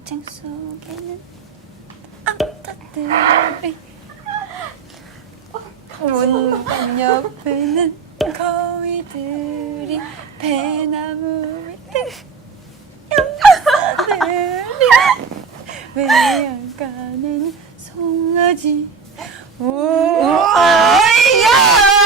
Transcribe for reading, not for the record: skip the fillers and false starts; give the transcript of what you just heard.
꽃장 속에는 암탉들이 문간 옆에는 거위들이 배나무 밑에 연가사들이 외양간에는 송아지 우와 야